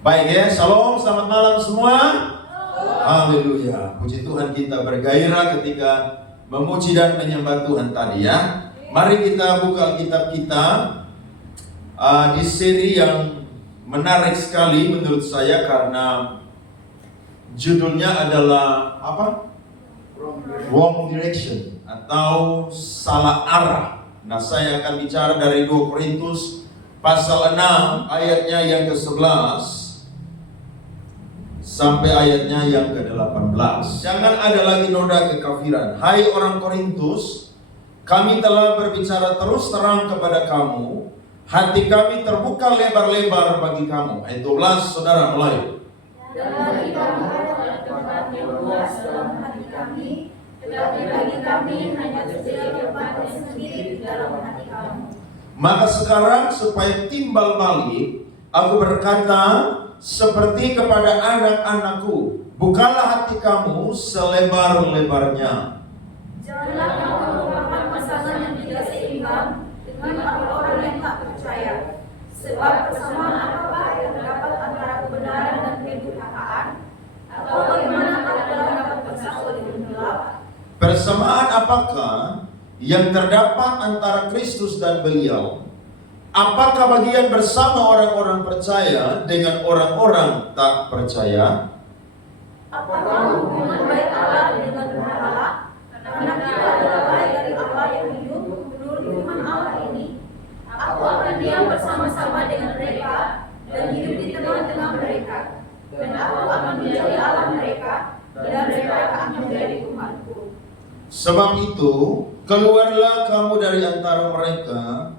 Baik ya, shalom, selamat malam semua. Haleluya. Puji Tuhan, kita bergairah ketika memuji dan menyembah Tuhan tadi ya. Mari kita buka kitab kita di seri yang menarik sekali menurut saya karena judulnya adalah apa? Wrong direction atau salah arah. Nah, saya akan bicara dari 2 Korintus pasal 6 ayatnya yang ke-11 sampai ayatnya yang ke-18. Jangan ada lagi noda kekafiran. Hai orang Korintus, kami telah berbicara terus terang kepada kamu. Hati kami terbuka lebar-lebar bagi kamu. Ayat 12, saudara mulai. Dan bagi kami ada tempat yang luas dalam hati kami, tetapi bagi kami hanya tersedia tempat yang sendiri di dalam hati kamu. Maka sekarang supaya timbal balik, aku berkata seperti kepada anak-anakku, bukalah hati kamu selebar-lebarnya. Janganlah kamu merupakan pasangan yang tidak seimbang dengan orang-orang yang tak percaya. Sebab persamaan apakah yang terdapat antara kebenaran dan kedurhakaan? Atau bagaimanakah dalam dapat bersatu dengan gelap? Persamaan apakah yang terdapat antara Kristus dan beliau? Apakah bagian bersama orang-orang percaya dengan orang-orang tak percaya? Apakah hubungan baik Allah dengan berhala? Karena kita adalah baik dari Allah yang hidup menurut firman Allah ini. Aku akan diam bersama-sama dengan mereka dan hidup di tengah-tengah mereka. Dan aku akan menjadi Allah mereka dan mereka akan menjadi umatku. Sebab itu, keluarlah kamu dari antara mereka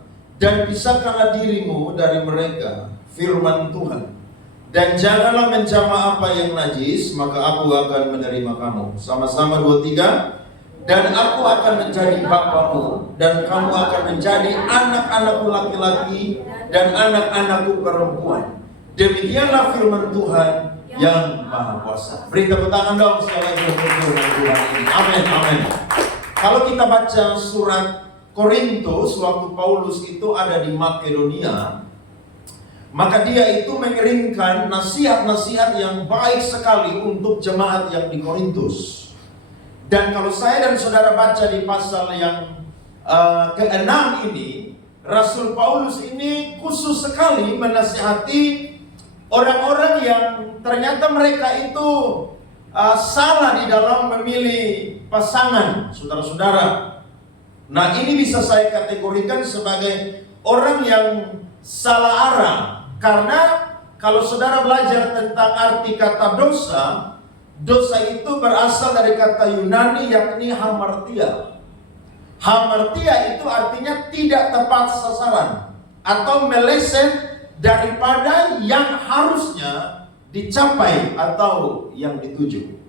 dan pisahkanlah dirimu dari mereka, firman Tuhan. Dan janganlah menjamah apa yang najis, maka aku akan menerima kamu. Sama-sama 2, 3. Dan aku akan menjadi bapamu, dan kamu akan menjadi anak-anakku laki-laki dan anak-anakku perempuan. Demikianlah firman Tuhan yang Maha Kuasa. Beri tepuk tangan dong sekali lagi untuk firman Tuhan ini. Amin, amin. Kalau kita baca surat Korintus waktu Paulus itu ada di Makedonia, maka dia itu mengirimkan nasihat-nasihat yang baik sekali untuk jemaat yang di Korintus. Dan kalau saya dan saudara baca di pasal yang ke-6 ini, Rasul Paulus ini khusus sekali menasihati orang-orang yang ternyata mereka itu salah di dalam memilih pasangan, saudara-saudara. Nah, ini bisa saya kategorikan sebagai orang yang salah arah. Karena kalau saudara belajar tentang arti kata dosa, dosa itu berasal dari kata Yunani yakni hamartia. Hamartia itu artinya tidak tepat sasaran atau meleset daripada yang harusnya dicapai atau yang dituju.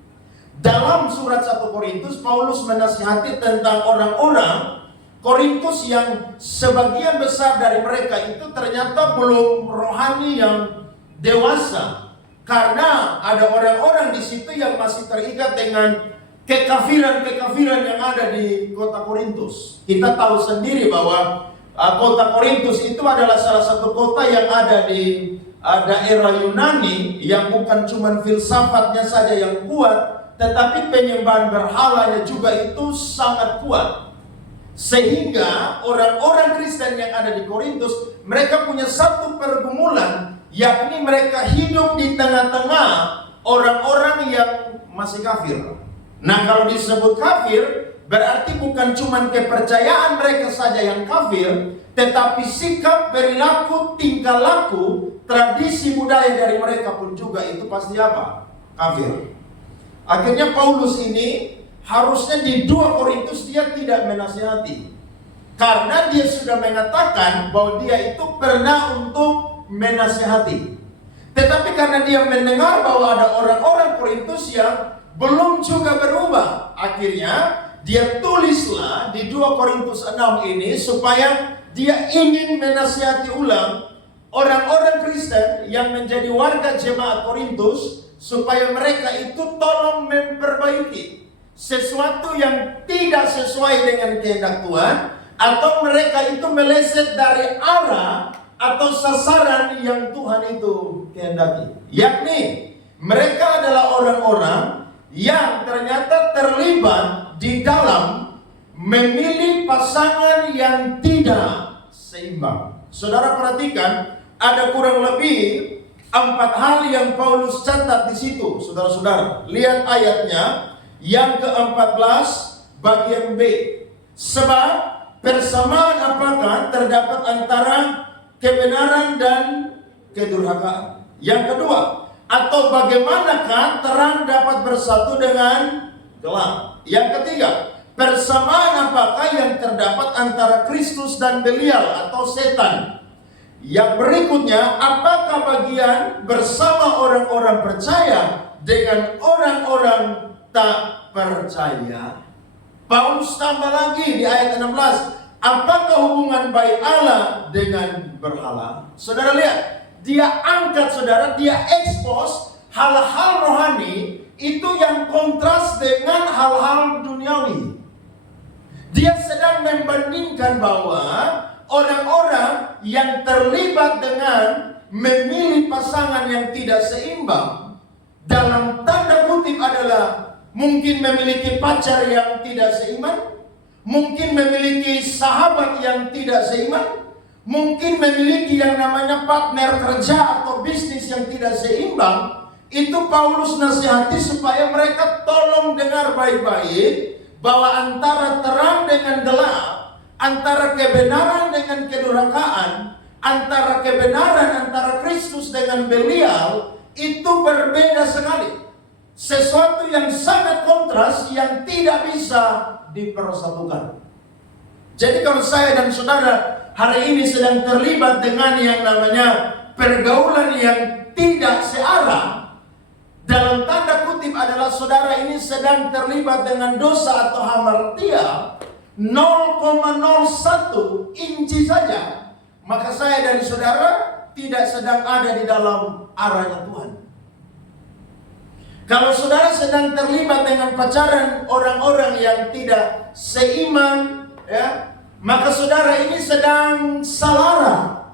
Dalam surat 1 Korintus, Paulus menasihati tentang orang-orang Korintus yang sebagian besar dari mereka itu ternyata belum rohani yang dewasa. Karena ada orang-orang di situ yang masih terikat dengan kekafiran-kekafiran yang ada di kota Korintus. Kita tahu sendiri bahwa kota Korintus itu adalah salah satu kota yang ada di daerah Yunani yang bukan cuma filsafatnya saja yang kuat, tetapi penyembahan berhalanya juga itu sangat kuat. Sehingga orang-orang Kristen yang ada di Korintus, mereka punya satu pergumulan, yakni mereka hidup di tengah-tengah orang-orang yang masih kafir. Nah, kalau disebut kafir, berarti bukan cuma kepercayaan mereka saja yang kafir, tetapi sikap, perilaku, tingkah laku, tradisi budaya dari mereka pun juga itu pasti apa? Kafir. Akhirnya Paulus ini harusnya di 2 Korintus dia tidak menasihati. Karena dia sudah mengatakan bahwa dia itu pernah untuk menasihati. Tetapi karena dia mendengar bahwa ada orang-orang Korintus yang belum juga berubah, akhirnya dia tulislah di 2 Korintus 6 ini supaya dia ingin menasihati ulang orang-orang Kristen yang menjadi warga jemaat Korintus, supaya mereka itu tolong memperbaiki sesuatu yang tidak sesuai dengan kehendak Tuhan, atau mereka itu meleset dari arah atau sasaran yang Tuhan itu kehendaki. Yakni mereka adalah orang-orang yang ternyata terlibat di dalam memilih pasangan yang tidak seimbang. Saudara perhatikan, ada kurang lebih 4 hal yang Paulus catat di situ. Saudara-saudara, lihat ayatnya yang ke-14 bagian B. Sebab persamaan apakah terdapat antara kebenaran dan kedurhakaan? Yang kedua, atau bagaimanakah terang dapat bersatu dengan gelap? Yang ketiga, persamaan apakah yang terdapat antara Kristus dan Belial atau setan? Yang berikutnya, apakah bagian bersama orang-orang percaya dengan orang-orang tak percaya? Paulus tambah lagi di ayat 16, apakah hubungan baik Allah dengan berhala? Saudara lihat, dia angkat, saudara, dia expose hal-hal rohani itu yang kontras dengan hal-hal duniawi. Dia sedang membandingkan bahwa orang-orang yang terlibat dengan memilih pasangan yang tidak seimbang, dalam tanda kutip adalah mungkin memiliki pacar yang tidak seimbang, mungkin memiliki sahabat yang tidak seimbang, mungkin memiliki yang namanya partner kerja atau bisnis yang tidak seimbang. Itu Paulus nasihati supaya mereka tolong dengar baik-baik bahwa antara terang dengan gelap, antara kebenaran dengan kedurhakaan, antara kebenaran antara Kristus dengan Belial itu berbeda sekali. Sesuatu yang sangat kontras yang tidak bisa dipersatukan. Jadi kalau saya dan saudara hari ini sedang terlibat dengan yang namanya pergaulan yang tidak searah, dalam tanda kutip adalah saudara ini sedang terlibat dengan dosa atau hamartia 0,01 inci saja, maka saya dan saudara tidak sedang ada di dalam arahnya Tuhan. Kalau saudara sedang terlibat dengan pacaran orang-orang yang tidak seiman, ya, maka saudara ini sedang salah.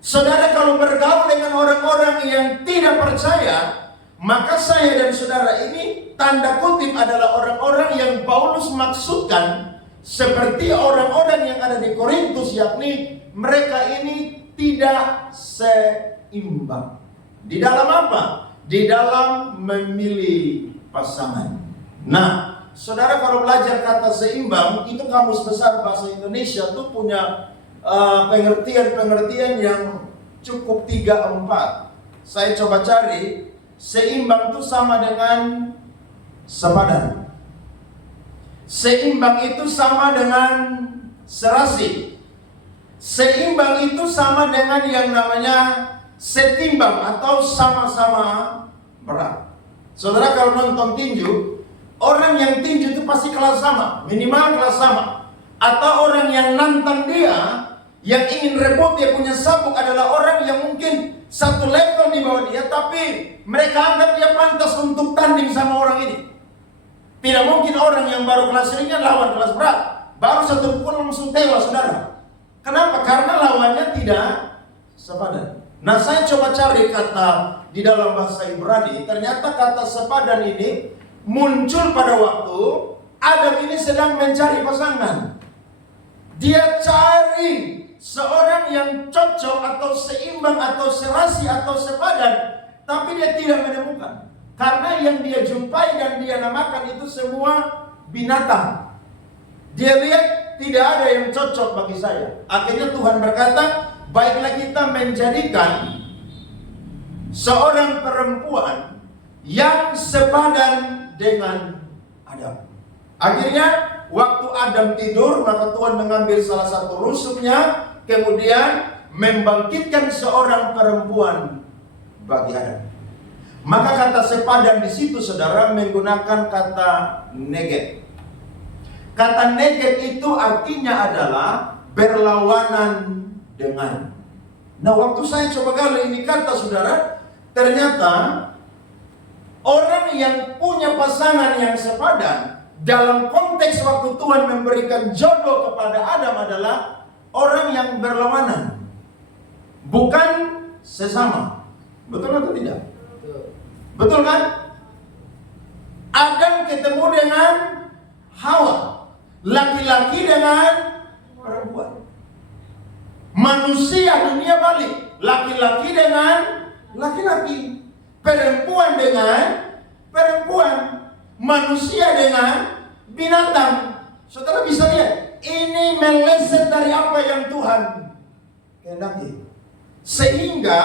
Saudara kalau bergaul dengan orang-orang yang tidak percaya, maka saya dan saudara ini tanda kutip adalah orang-orang yang Paulus maksudkan seperti orang-orang yang ada di Korintus, yakni mereka ini tidak seimbang. Di dalam apa? Di dalam memilih pasangan. Nah, saudara kalau belajar kata seimbang, itu Kamus Besar Bahasa Indonesia tuh punya pengertian-pengertian yang cukup 3-4. Saya coba cari, seimbang itu sama dengan sepadan. Seimbang itu sama dengan serasi. Seimbang itu sama dengan yang namanya setimbang atau sama-sama berat. Saudara kalau nonton tinju, orang yang tinju itu pasti kelas sama, minimal kelas sama. Atau orang yang nantang dia, yang ingin rebut dia punya sabuk adalah orang yang mungkin satu level di bawah dia, tapi mereka anggap dia pantas untuk tanding sama orang ini. Tidak mungkin orang yang baru kelas ringan lawan kelas berat, baru satu pukul langsung tewas, saudara. Kenapa? Karena lawannya tidak sepadan. Nah, saya coba cari kata di dalam bahasa Ibrani. Ternyata kata sepadan ini muncul pada waktu Adam ini sedang mencari pasangan. Dia cari seorang yang cocok atau seimbang atau serasi atau sepadan, tapi dia tidak menemukan. Karena yang dia jumpai dan dia namakan itu semua binatang. Dia lihat tidak ada yang cocok bagi saya. Akhirnya Tuhan berkata, baiklah kita menjadikan seorang perempuan yang sepadan dengan Adam. Akhirnya waktu Adam tidur, maka Tuhan mengambil salah satu rusuknya, kemudian membangkitkan seorang perempuan bagi Adam. Maka kata sepadan di situ, saudara, menggunakan kata neged. Kata neged itu artinya adalah berlawanan dengan. Nah, waktu saya coba gali ini kata, saudara, ternyata orang yang punya pasangan yang sepadan dalam konteks waktu Tuhan memberikan jodoh kepada Adam adalah orang yang berlawanan. bukan sesama. Betul atau tidak? Betul kan? Adam ketemu dengan Hawa, laki-laki dengan perempuan. Manusia dunia balik, laki-laki dengan laki-laki, perempuan dengan perempuan, manusia dengan binatang. Saudara bisa lihat, ini meleset dari apa yang Tuhan kehendaki. Sehingga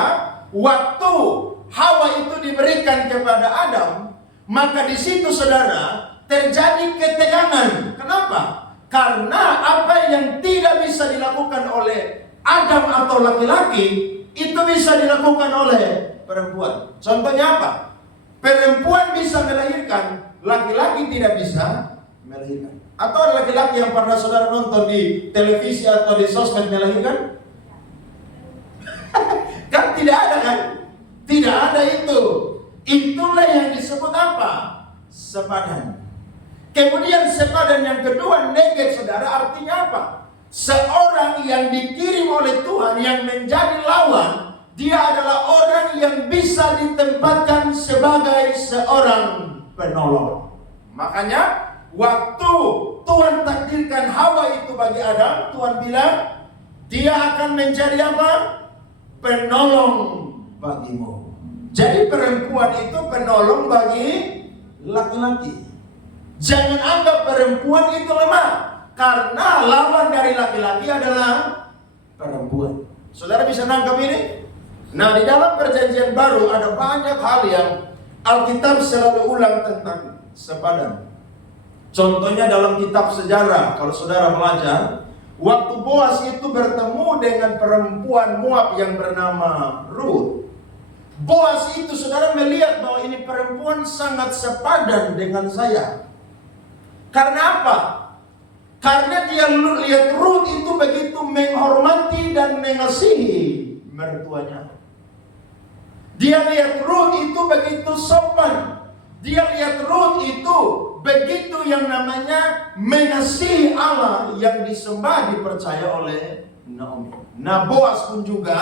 waktu Hawa itu diberikan kepada Adam, maka di situ saudara terjadi ketegangan. Kenapa? Karena apa yang tidak bisa dilakukan oleh Adam atau laki-laki, itu bisa dilakukan oleh perempuan. Contohnya apa? Perempuan bisa melahirkan, laki-laki tidak bisa melahirkan. Atau ada laki-laki yang pernah saudara nonton di televisi atau di sosmed melahirkan? Kan tidak ada kan? Tidak ada itu. Itulah yang disebut apa? Sepadan. Kemudian sepadan yang kedua, neged, saudara, artinya apa? Seorang yang dikirim oleh Tuhan yang menjadi lawan, dia adalah orang yang bisa ditempatkan sebagai seorang penolong. Makanya waktu Tuhan takdirkan Hawa itu bagi Adam, Tuhan bilang dia akan menjadi apa? Penolong bagimu. Jadi perempuan itu penolong bagi laki-laki. Jangan anggap perempuan itu lemah, karena lawan dari laki-laki adalah perempuan. Saudara bisa nangkap ini? Nah, di dalam perjanjian baru ada banyak hal yang Alkitab selalu ulang tentang sepadan. Contohnya dalam kitab sejarah, kalau saudara belajar, waktu Boas itu bertemu dengan perempuan Moab yang bernama Ruth. Boas itu saudara melihat bahwa ini perempuan sangat sepadan dengan saya. Karena apa? Karena dia lihat Ruth itu begitu menghormati dan mengasihi mertuanya. Dia lihat Ruth itu begitu sopan. Dia lihat Ruth itu begitu yang namanya mengasihi Allah yang disembah, dipercaya oleh Naomi. Nah, Boas pun juga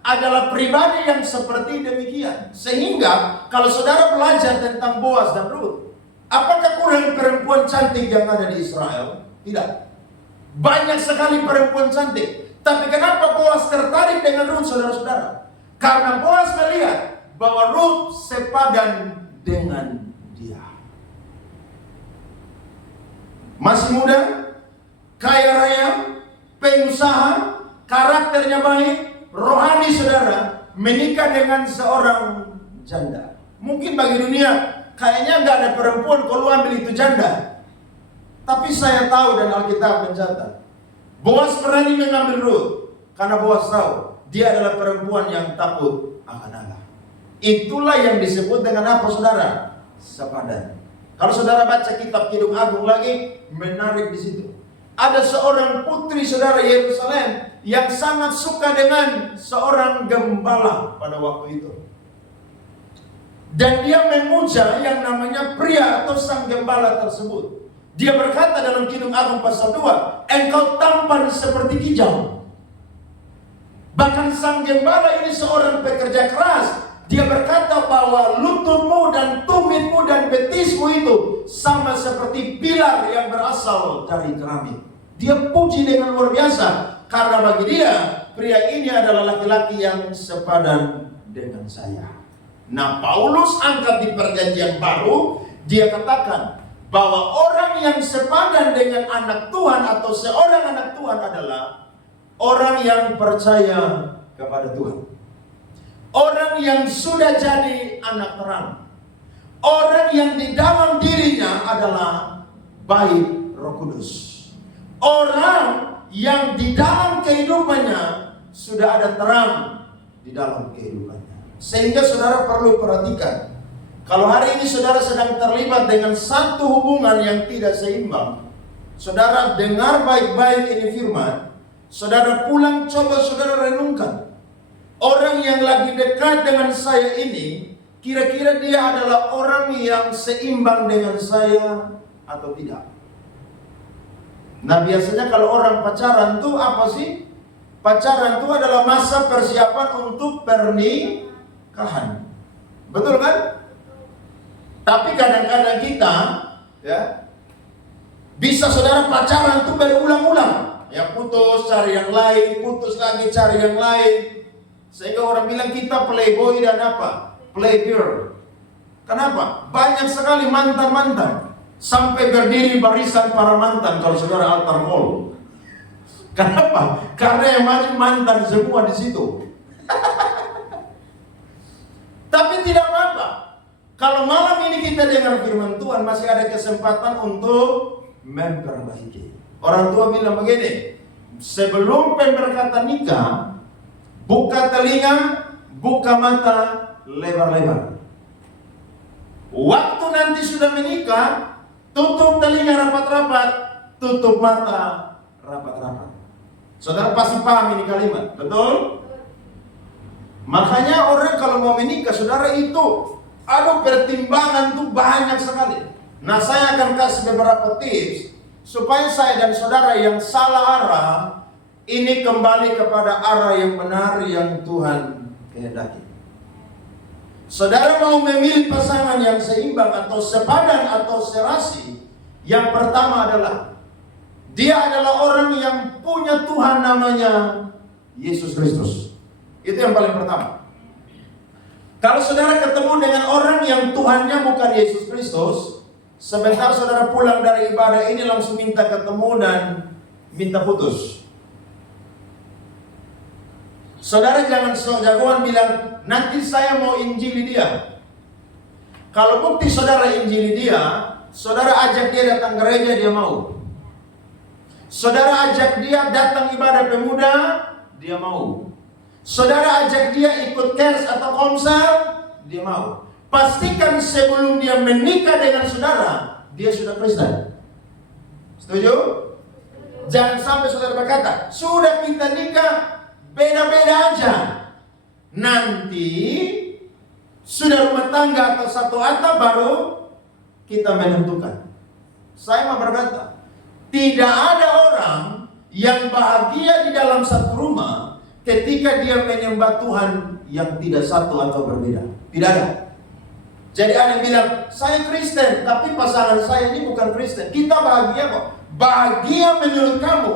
adalah pribadi yang seperti demikian. Sehingga kalau saudara belajar tentang Boas dan Ruth, apakah kurang perempuan cantik yang ada di Israel? Tidak. Banyak sekali perempuan cantik. Tapi kenapa Boas tertarik dengan Ruth, saudara-saudara? Karena Boas melihat bahwa Ruth sepadan dengan dia. Masih muda, kaya raya, pengusaha, karakternya baik, rohani saudara, menikah dengan seorang janda. Mungkin bagi dunia kayaknya nggak ada perempuan kalau ambil itu janda. Tapi saya tahu dan Alkitab mencatat, Boas berani mengambil Ruth karena Boas tahu dia adalah perempuan yang takut akan Allah. Itulah yang disebut dengan apa, saudara? Sepadan. Kalau saudara baca kitab Kidung Agung lagi, menarik di situ. Ada seorang putri saudara Yerusalem yang sangat suka dengan seorang gembala pada waktu itu. Dan dia memuja yang namanya pria atau sang gembala tersebut. Dia berkata dalam Kidung Agung pasal 2, engkau tampan seperti kijang. Bahkan sang gembala ini seorang pekerja keras. Dia berkata bahwa lututmu dan tumitmu dan betismu itu sama seperti pilar yang berasal dari keramik. Dia puji dengan luar biasa. Karena bagi dia, pria ini adalah laki-laki yang sepadan dengan saya. Nah, Paulus angkat di perjanjian baru, dia katakan bahwa orang yang sepadan dengan anak Tuhan atau seorang anak Tuhan adalah orang yang percaya kepada Tuhan. Orang yang sudah jadi anak terang. Orang yang di dalam dirinya adalah baik Roh Kudus. Orang yang di dalam kehidupannya sudah ada terang di dalam kehidupannya. Sehingga saudara perlu perhatikan, kalau hari ini saudara sedang terlibat dengan satu hubungan yang tidak seimbang, saudara dengar baik-baik ini firman, saudara pulang coba saudara renungkan. Orang yang lagi dekat dengan saya ini, kira-kira dia adalah orang yang seimbang dengan saya atau tidak? Nah, biasanya kalau orang pacaran tuh apa sih? pacaran itu adalah masa persiapan untuk pernikahan. Betul kan? Tapi kadang-kadang kita ya bisa saudara pacaran itu berulang-ulang. Ya putus, cari yang lain, putus lagi, cari yang lain. Sehingga orang bilang kita playboy dan apa? Playgirl. Kenapa? Banyak sekali mantan-mantan. Sampai berdiri barisan para mantan kalau saudara altar call. Kenapa? Karena yang maju mantan semua di situ. Tapi tidak apa-apa. Kalau malam ini kita dengar firman Tuhan, masih ada kesempatan untuk memperbaiki. Orang tua bilang begini, sebelum pemberkatan nikah, buka telinga, buka mata lebar-lebar. Waktu nanti sudah menikah, tutup telinga rapat-rapat, tutup mata rapat-rapat. Saudara pasti paham ini kalimat, betul? Makanya orang kalau mau menikah, saudara itu ada pertimbangan tuh banyak sekali. Nah, saya akan kasih beberapa tips supaya saya dan saudara yang salah arah ini kembali kepada arah yang benar yang Tuhan kehendaki. Saudara mau memilih pasangan yang seimbang atau sepadan atau serasi, yang pertama adalah dia adalah orang yang punya Tuhan namanya Yesus Kristus. Itu yang paling pertama. Kalau saudara ketemu dengan orang yang Tuhannya bukan Yesus Kristus, sebentar saudara pulang dari ibadah ini langsung minta ketemu dan minta putus. Saudara jangan sok jagoan bilang, nanti saya mau injili dia. Kalau bukti saudara injili dia, saudara ajak dia datang gereja, dia mau. Saudara ajak dia datang ibadah pemuda, dia mau. Saudara ajak dia ikut kers atau komsel, dia mau. Pastikan sebelum dia menikah dengan saudara, dia sudah Kristen. Setuju? Jangan sampai saudara berkata, sudah kita nikah, beda-beda aja. Nanti sudah rumah tangga atau satu atap baru kita menentukan. Saya mau berkata, tidak ada orang yang bahagia di dalam satu rumah ketika dia menyembah Tuhan yang tidak satu atau berbeda. Tidak ada. Jadi ada yang bilang, saya Kristen, tapi pasangan saya ini bukan Kristen. Kita bahagia kok. Bahagia menurut kamu,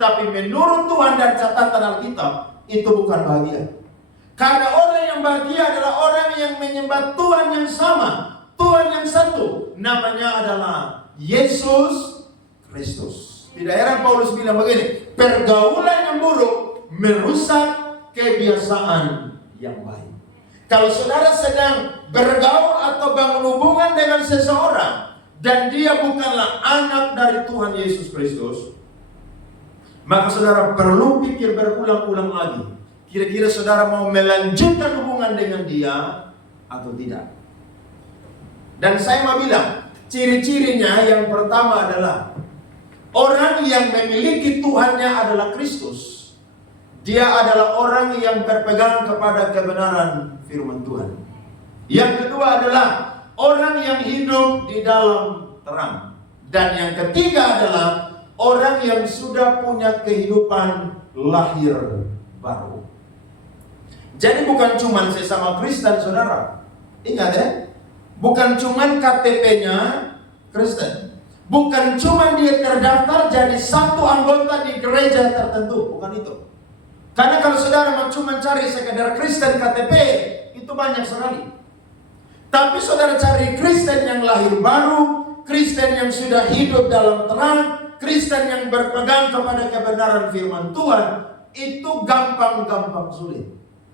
tapi menurut Tuhan dan catatan Alkitab, itu bukan bahagia. Karena orang yang bahagia adalah orang yang menyembah Tuhan yang sama, Tuhan yang satu. Namanya adalah Yesus Kristus. Tidak heran Paulus bilang begini, pergaulan yang buruk merusak kebiasaan yang baik. Kalau saudara sedang bergaul atau bangun hubungan dengan seseorang dan dia bukanlah anak dari Tuhan Yesus Kristus, maka saudara perlu pikir berulang-ulang lagi. Kira-kira saudara mau melanjutkan hubungan dengan dia atau tidak? Dan saya mau bilang, ciri-cirinya yang pertama adalah orang yang memiliki Tuhannya adalah Kristus. Dia adalah orang yang berpegang kepada kebenaran firman Tuhan. Yang kedua adalah orang yang hidup di dalam terang. Dan yang ketiga adalah orang yang sudah punya kehidupan lahir baru. Jadi bukan cuma sesama Kristen, saudara. Ingat ya, bukan cuma KTP-nya Kristen. Bukan cuma dia terdaftar jadi satu anggota di gereja tertentu. Bukan itu. Karena kalau saudara mau cuma cari sekedar Kristen KTP, itu banyak sekali. Tapi saudara cari Kristen yang lahir baru, Kristen yang sudah hidup dalam terang, Kristen yang berpegang kepada kebenaran firman Tuhan, itu gampang-gampang sulit.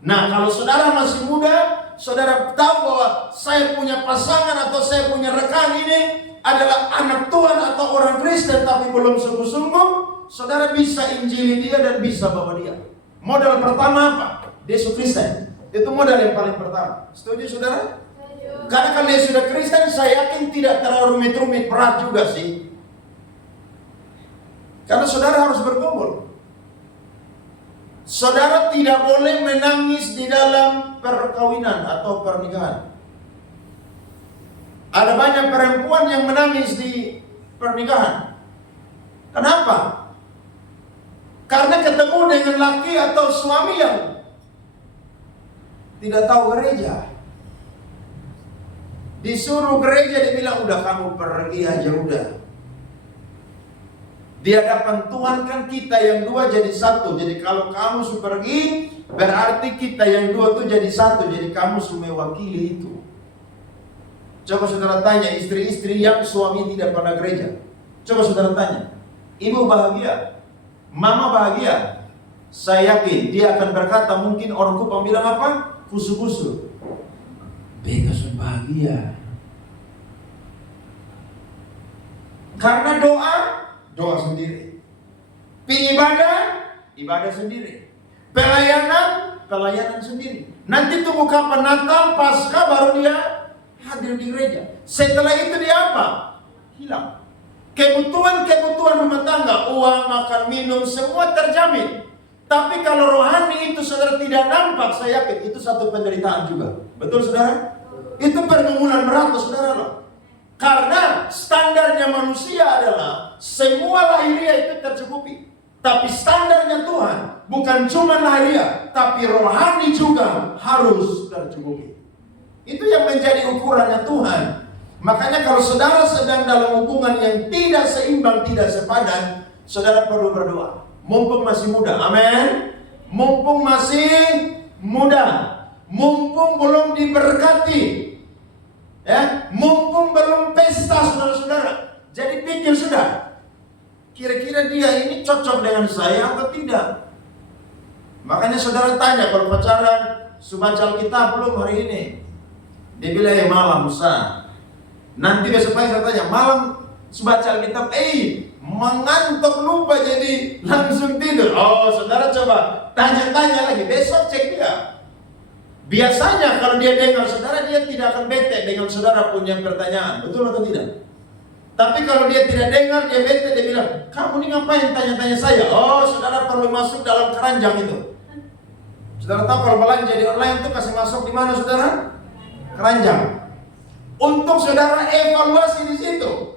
Nah, kalau saudara masih muda, saudara tahu bahwa saya punya pasangan atau saya punya rekan ini adalah anak Tuhan atau orang Kristen tapi belum sungguh-sungguh, saudara bisa injili dia dan bisa bawa dia. Modal pertama apa? Dia sudah Kristen. Itu modal yang paling pertama. Setuju saudara? Setuju. Karena kalau dia sudah Kristen, saya yakin tidak terlalu rumit-rumit berat juga sih. Karena saudara harus berkumpul. Saudara tidak boleh menangis di dalam perkawinan atau pernikahan. Ada banyak perempuan yang menangis di pernikahan. Kenapa? Karena ketemu dengan laki atau suami yang tidak tahu gereja. Disuruh gereja, dia bilang, udah kamu pergi aja udah. Di hadapan Tuhan kan kita yang dua jadi satu. Jadi kalau kamu sudah pergi, berarti kita yang dua tuh jadi satu. Jadi kamu sudah mewakili itu. Coba saudara tanya istri-istri yang suami tidak pernah gereja. Coba saudara tanya, ibu bahagia? Mama bahagia? Saya yakin dia akan berkata, mungkin orang Kupang bilang apa? Kusu-kusu. Bega sudah bahagia. Karena doa sendiri. Ibadah sendiri. Pelayanan sendiri. Nanti tunggu kapan Natal, Paskah, baru dia hadir di gereja. Setelah itu dia apa? Hilang. Kebutuhan rumah tangga, uang, makan, minum, semua terjamin. Tapi kalau rohani itu saudara tidak nampak, saya yakin itu satu penderitaan juga. Betul saudara? Itu pergumulan berat saudara loh. Karena standarnya manusia adalah semua lahiriah itu tercukupi. Tapi standarnya Tuhan bukan cuma lahiriah, tapi rohani juga harus tercukupi. Itu yang menjadi ukurannya Tuhan. Makanya kalau saudara sedang dalam hubungan yang tidak seimbang, tidak sepadan, saudara perlu berdoa. Mumpung masih muda, amin. Mumpung masih muda, mumpung belum diberkati, ya, mumpung belum pesta saudara-saudara. Jadi pikir sudah, kira-kira dia ini cocok dengan saya atau tidak. Makanya saudara tanya kalau pacaran, baca Alkitab belum hari ini? Dia bilang malam Musa. Nanti besok pagi saya tanya, malam baca Alkitab, mengantuk lupa jadi langsung tidur. Oh saudara coba tanya-tanya lagi, besok cek dia. Biasanya kalau dia dengar saudara, dia tidak akan bete dengan saudara punya pertanyaan. Betul atau tidak? Tapi kalau dia tidak dengar, dia bete, dia bilang, kamu ini ngapain tanya-tanya saya? Oh saudara perlu masuk dalam keranjang itu. Saudara tahu kalau belanja di online itu kasih masuk di mana saudara? Keranjang. Untuk saudara evaluasi di situ.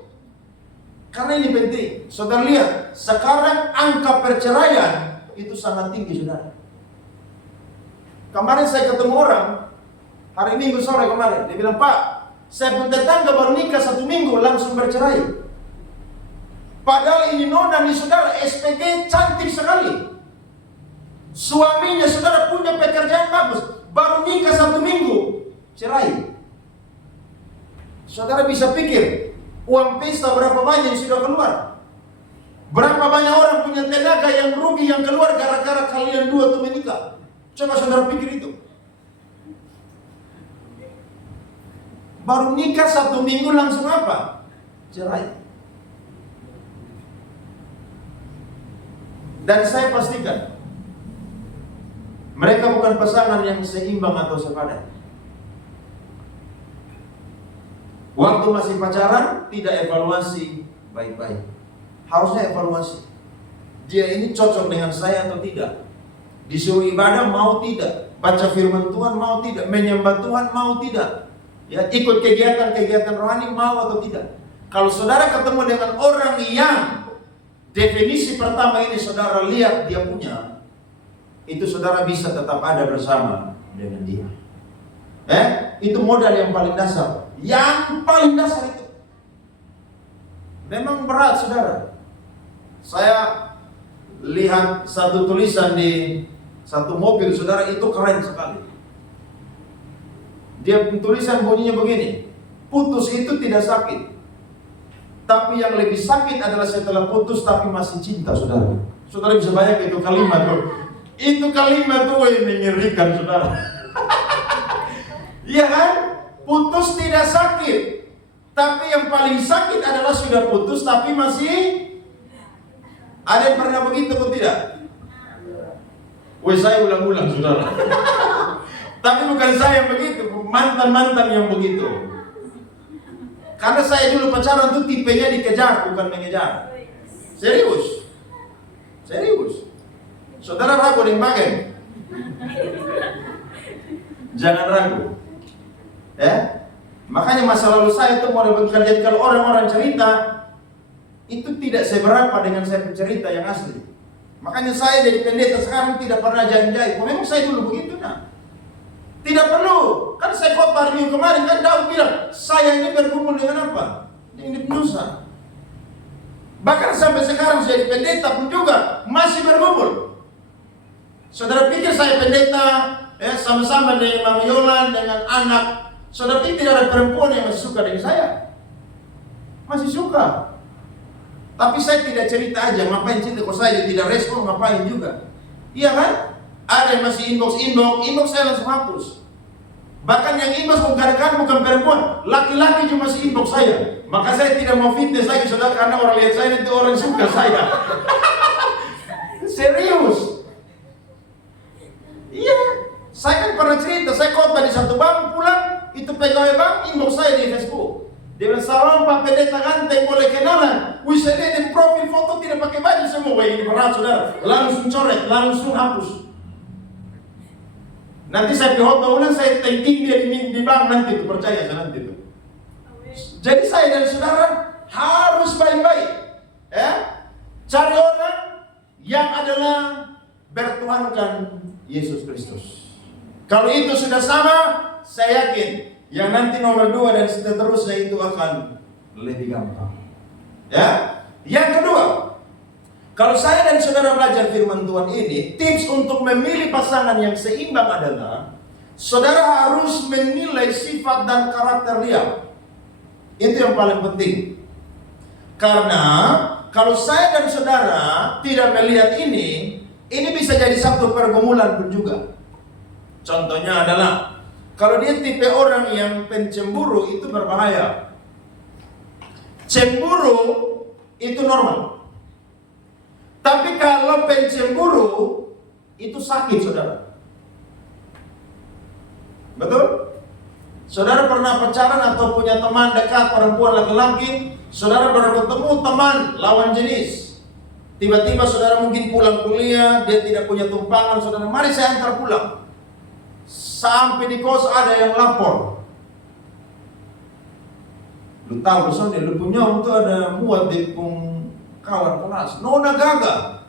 Karena ini penting. Saudara lihat, sekarang angka perceraian itu sangat tinggi saudara. Kemarin saya ketemu orang, hari Minggu sore kemarin, dia bilang, Pak, saya pun tetangga baru nikah 1 minggu langsung bercerai. Padahal ini nona nih saudara, SPG cantik sekali. Suaminya saudara punya pekerjaan bagus, baru nikah 1 minggu, cerai. Saudara bisa pikir, uang pesta berapa banyak yang sudah keluar? Berapa banyak orang punya tenaga yang rugi yang keluar gara-gara kalian dua tuh menikah? Coba saudara pikir itu. Baru nikah 1 minggu langsung apa? Cerai. Dan saya pastikan, mereka bukan pasangan yang seimbang atau sepadan. Waktu masih pacaran, tidak evaluasi baik-baik. Harusnya evaluasi. Dia ini cocok dengan saya atau tidak? Disuruh ibadah, mau tidak? Baca firman Tuhan, mau tidak? Menyembah Tuhan, mau tidak? Ya, ikut kegiatan-kegiatan rohani, mau atau tidak? Kalau saudara ketemu dengan orang yang definisi pertama ini saudara lihat dia punya, itu saudara bisa tetap ada bersama dengan dia. Itu modal yang paling dasar. Yang paling dasar itu. Memang berat saudara. Saya lihat satu tulisan di satu mobil saudara, itu keren sekali. Dia tulisan bunyinya begini, putus itu tidak sakit, tapi yang lebih sakit adalah setelah putus tapi masih cinta saudara. Saudara bisa bayangkan itu kalimat tuh. Itu kalimat tuh yang mengerikan saudara. Iya kan? Putus tidak sakit, tapi yang paling sakit adalah sudah putus tapi masih. Ada yang pernah begitu atau tidak? Saya ulang-ulang saudara. Tapi bukan saya yang begitu, mantan-mantan yang begitu. Karena saya dulu pacaran tuh tipenya dikejar, bukan mengejar. Serius. Saudara ragu dengan bagian? Jangan ragu. Makanya masa lalu saya tuh mau bekerja. Kalau orang-orang cerita itu tidak seberapa dengan saya cerita yang asli. Makanya saya jadi pendeta sekarang tidak pernah janji. Memang saya dulu begitu nah. Tidak perlu. Kan saya khotbah minggu kemarin kan Daud bilang, saya ini bergumul dengan apa? Dengan dosa. Bahkan sampai sekarang saya jadi pendeta pun juga masih bergumul. Saudara pikir saya pendeta sama-sama dengan Mama Yolan, dengan anak. Saudara pikir ada perempuan yang masih suka dengan saya? Masih suka. Tapi saya tidak cerita aja, ngapain cerita? Kalau saya tidak respon, ngapain juga? Iya kan? Ada yang masih inbox saya langsung hapus. Bahkan yang inbox kadang-kadang bukan perempuan, laki-laki juga masih inbox saya. Maka saya tidak mau fitness lagi, saudara, karena orang lihat saya itu orang suka saya. Serius? Iya. Saya kan pernah cerita, saya khotbah di satu bank, pulang, itu pegawai bank inbox saya di Facebook. Dia bilang, salam Pak Pendeta Ganteng, boleh kenalan. Wih, saya lihat di profil foto tidak pakai baju semua. Wah, ini berat, saudara. Langsung coret, langsung hapus. Nanti saya khotbah ulang, saya thanking dia di bank nanti itu, percaya saya nanti itu. Jadi saya dan saudara harus baik-baik. Cari orang yang adalah bertuhankan Yesus Kristus. Kalau itu sudah sama, saya yakin yang nanti nomor 2 dan seterusnya itu akan lebih gampang. Ya. Yang kedua, kalau saya dan saudara belajar firman Tuhan ini, tips untuk memilih pasangan yang seimbang adalah saudara harus menilai sifat dan karakter dia. Itu yang paling penting. Karena kalau saya dan saudara tidak melihat ini bisa jadi satu pergumulan pun juga. Contohnya adalah kalau dia tipe orang yang pencemburu, itu berbahaya. Cemburu itu normal. Tapi kalau pencemburu itu sakit, saudara. Betul? Saudara pernah pacaran atau punya teman dekat perempuan laki-laki, saudara baru ketemu teman lawan jenis. Tiba-tiba saudara mungkin pulang kuliah, dia tidak punya tumpangan, saudara, mari saya antar pulang. Sampai di kos ada yang lapor. Lu tahu soalnya lu punya itu ada muat di kawan kelas. Nona gagal.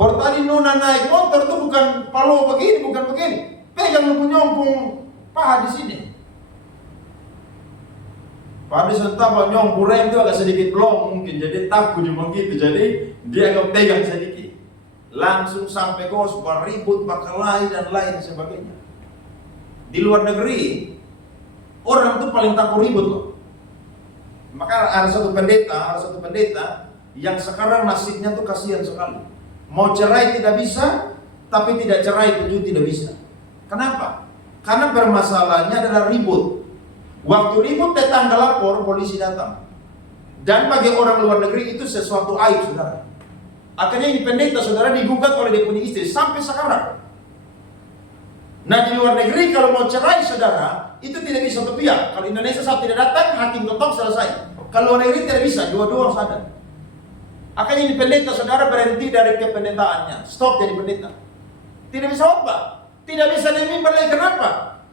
Baru tadi Nona naik motor tuh bukan palo begini, bukan begini. Pegang lu punya paha di sini. Pada saat nyompu rem itu agak sedikit blong mungkin, jadi takut cuma gitu. Jadi dia agak pegang sedikit. Langsung sampai kos, ribut, bakal dan lain sebagainya. Di luar negeri, orang tuh paling takut ribut loh. Maka ada satu pendeta yang sekarang nasibnya tuh kasihan sekali. Mau cerai tidak bisa, tapi tidak cerai pun juga tidak bisa. Kenapa? Karena permasalahannya adalah ribut. Waktu ribut tetangga lapor, polisi datang. Dan bagi orang luar negeri itu sesuatu aib, saudara. Akhirnya ini pendeta, saudara, digugat oleh dia punya istri sampai sekarang. Nah, di luar negeri kalau mau cerai, saudara, itu tidak bisa satu pihak. Kalau Indonesia saat tidak datang, hakim ketok, selesai. Kalau luar negeri tidak bisa, dua-dua harus ada. Akhirnya ini pendeta, saudara, berhenti dari kependetaannya, stop jadi pendeta. Tidak bisa apa? Tidak bisa dimimbar lagi. Kenapa?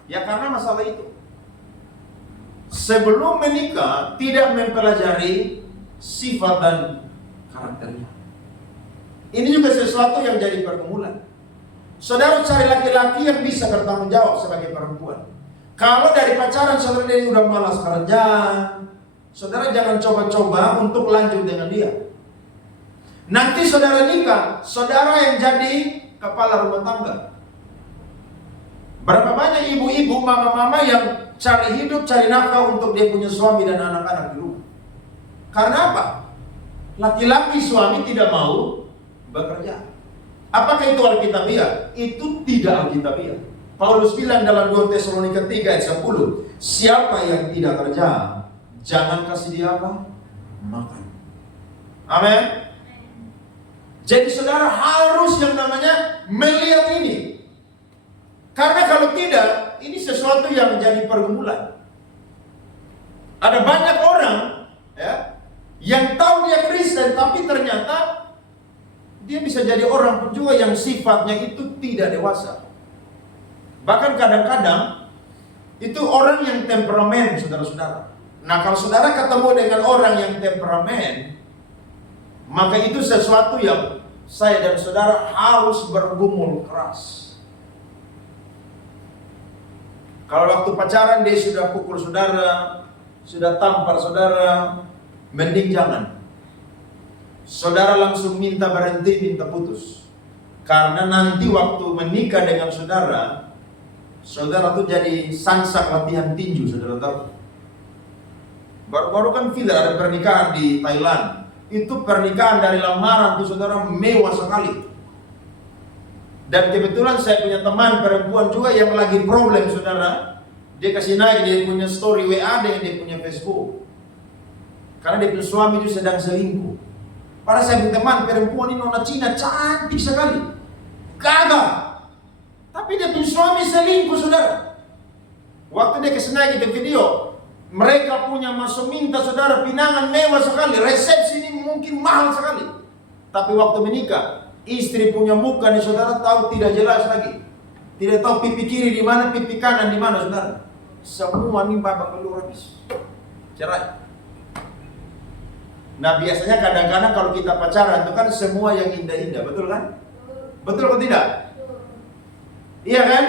Ya karena masalah itu. Sebelum menikah, tidak mempelajari sifat dan karakternya. Ini juga sesuatu yang jadi pergumulan. Saudara cari laki-laki yang bisa bertanggung jawab sebagai perempuan. Kalau dari pacaran saudara ini udah malas kerja, saudara jangan coba-coba untuk lanjut dengan dia. Nanti saudara nikah, saudara yang jadi kepala rumah tangga. Berapa banyak ibu-ibu, mama-mama yang cari hidup, cari nafkah untuk dia punya suami dan anak-anak di rumah. Karena apa? Laki-laki suami tidak mau bekerja. Apakah itu alkitabiah? Itu tidak alkitabiah. Paulus bilang dalam 2 Tesalonika 3 ayat 10, siapa yang tidak kerja, jangan kasih dia apa? Makan. Amin. Jadi saudara harus yang namanya melihat ini. Karena kalau tidak, ini sesuatu yang menjadi pergumulan. Ada banyak orang yang tahu dia Kristen, tapi ternyata dia bisa jadi orang pun juga yang sifatnya itu tidak dewasa. Bahkan kadang-kadang itu orang yang temperamen, saudara-saudara. Nah, kalau saudara ketemu dengan orang yang temperamen, maka itu sesuatu yang saya dan saudara harus bergumul keras. Kalau waktu pacaran dia sudah pukul saudara, sudah tampar saudara, mending jangan. Saudara langsung minta berhenti, minta putus. Karena nanti waktu menikah dengan saudara, saudara tuh jadi sansak latihan tinju, saudara tahu. Baru-baru kan filler ada pernikahan di Thailand. Itu pernikahan dari lamaran tuh saudara mewah sekali. Dan kebetulan saya punya teman perempuan juga yang lagi problem saudara. Dia kasih naik dia punya story WA dengan dia punya Facebook. Karena dia punya suami itu sedang selingkuh. Padahal saya punya teman perempuan ini nona Cina cantik sekali. Gagah. Tapi dia punya suami selingkuh saudara. Waktu dia kasih naik di video, mereka punya masuk minta saudara pinangan mewah sekali. Resepsi ini mungkin mahal sekali. Tapi waktu menikah, istri punya muka nih saudara tahu tidak jelas lagi. Tidak tahu pipi kiri di mana, pipi kanan di mana saudara. Semua nih babak belur habis. Cerai. Nah biasanya kadang-kadang kalau kita pacaran itu kan semua yang indah-indah, betul kan? Betul atau tidak? Iya kan?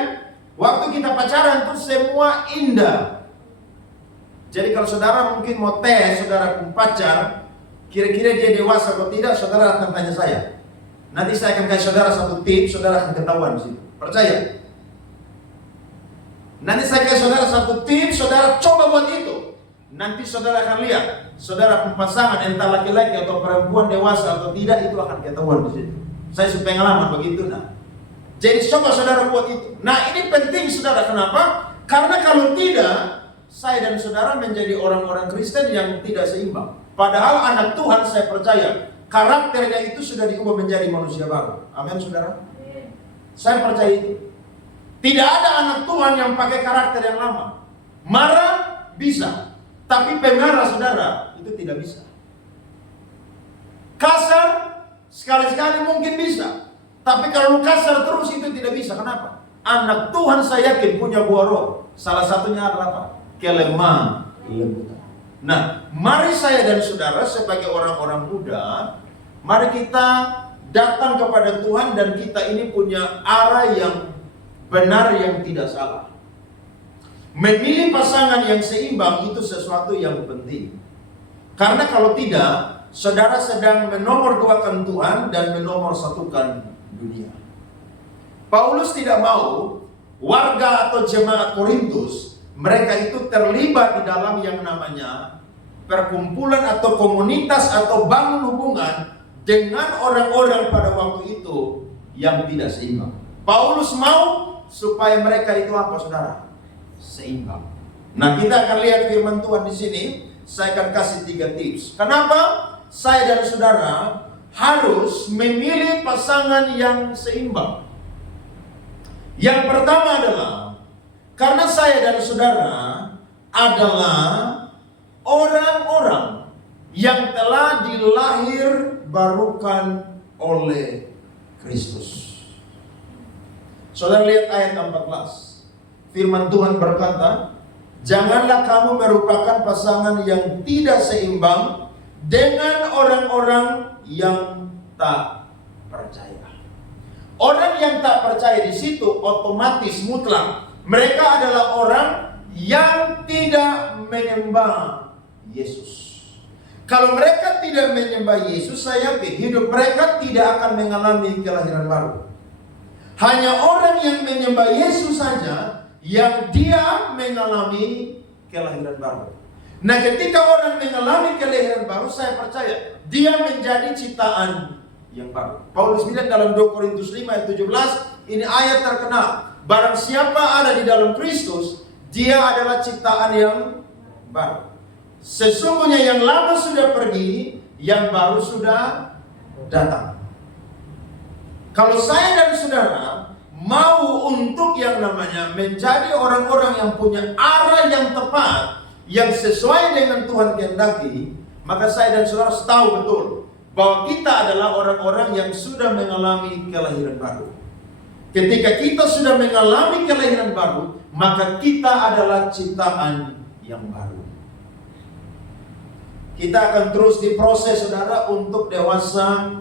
Waktu kita pacaran itu semua indah. Jadi kalau saudara mungkin mau tes saudara pun pacar, kira-kira dia dewasa atau tidak, saudara akan tanya saya. Nanti saya akan kasih saudara satu tips, saudara akan ketahuan di situ. Percaya? Nanti saya kasih saudara satu tips, saudara coba buat itu. Nanti saudara akan lihat, saudara pasangan entah laki-laki atau perempuan dewasa atau tidak itu akan ketahuan di situ. Saya sudah pengalaman begitu nah. Jadi coba saudara buat itu. Nah ini penting saudara, kenapa? Karena kalau tidak, saya dan saudara menjadi orang-orang Kristen yang tidak seimbang. Padahal anak Tuhan saya percaya karakternya itu sudah diubah menjadi manusia baru. Amin saudara. Saya percaya itu. Tidak ada anak Tuhan yang pakai karakter yang lama. Marah bisa, tapi pemarah saudara itu tidak bisa. Kasar sekali-sekali mungkin bisa, tapi kalau kasar terus itu tidak bisa. Kenapa? Anak Tuhan saya yakin punya buah roh. Salah satunya adalah apa? Kelemah lembutan. Nah, mari saya dan saudara sebagai orang-orang muda, mari kita datang kepada Tuhan dan kita ini punya arah yang benar yang tidak salah. Memilih pasangan yang seimbang itu sesuatu yang penting. Karena kalau tidak, saudara sedang menomorduakan Tuhan dan menomorsatukan dunia. Paulus tidak mau warga atau jemaat Korintus mereka itu terlibat di dalam yang namanya perkumpulan atau komunitas atau bangun hubungan dengan orang-orang pada waktu itu yang tidak seimbang. Paulus mau supaya mereka itu apa saudara? Seimbang. Nah kita akan lihat firman Tuhan di sini. Saya akan kasih 3 tips. Kenapa saya dan saudara harus memilih pasangan yang seimbang? Yang pertama adalah karena saya dan saudara adalah orang-orang yang telah dilahir barukan oleh Kristus. Saudara lihat ayat 14. Firman Tuhan berkata, janganlah kamu merupakan pasangan yang tidak seimbang dengan orang-orang yang tak percaya. Orang yang tak percaya di situ otomatis mutlak mereka adalah orang yang tidak menyembah Yesus. Kalau mereka tidak menyembah Yesus, saya yakin hidup mereka tidak akan mengalami kelahiran baru. Hanya orang yang menyembah Yesus saja yang dia mengalami kelahiran baru. Nah, ketika orang mengalami kelahiran baru, saya percaya dia menjadi ciptaan yang baru. Paulus bilang dalam 2 Korintus 5 ayat 17, ini ayat terkenal. Barang siapa ada di dalam Kristus, dia adalah ciptaan yang baru. Sesungguhnya yang lama sudah pergi, yang baru sudah datang. Kalau saya dan saudara mau untuk yang namanya menjadi orang-orang yang punya arah yang tepat, yang sesuai dengan Tuhan kehendaki, maka saya dan saudara harus tahu betul bahwa kita adalah orang-orang yang sudah mengalami kelahiran baru. Ketika kita sudah mengalami kelahiran baru, maka kita adalah ciptaan yang baru. Kita akan terus diproses saudara untuk dewasa